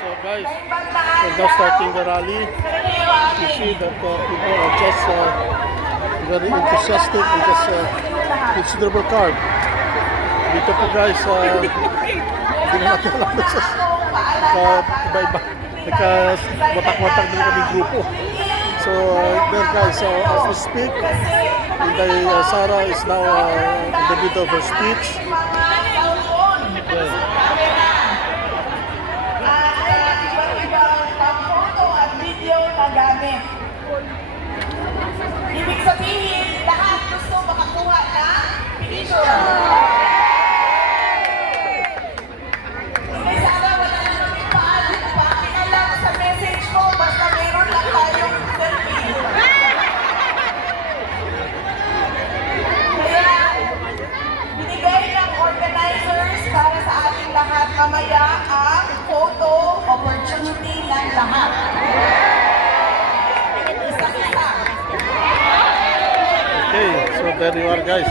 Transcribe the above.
So guys, we're now starting the rally. You see that people are just very enthusiastic and just considerable crowd. Dito po guys, hindi na natin alam sa iba-iba. Nagka-watak-watak din kami grupo. So there guys, as we speak, Inday Sara is now in the middle of her speech. Yeah. Gamit. Ibig sabihin, lahat gusto makakuha ng picture. Hindi sana wala naman yung paalam sa message mo, basta meron lang tayong selfie. Kaya, binigay ng organizers para sa ating lahat mamaya ang photo opportunity ng lahat. Okay, so there you are guys.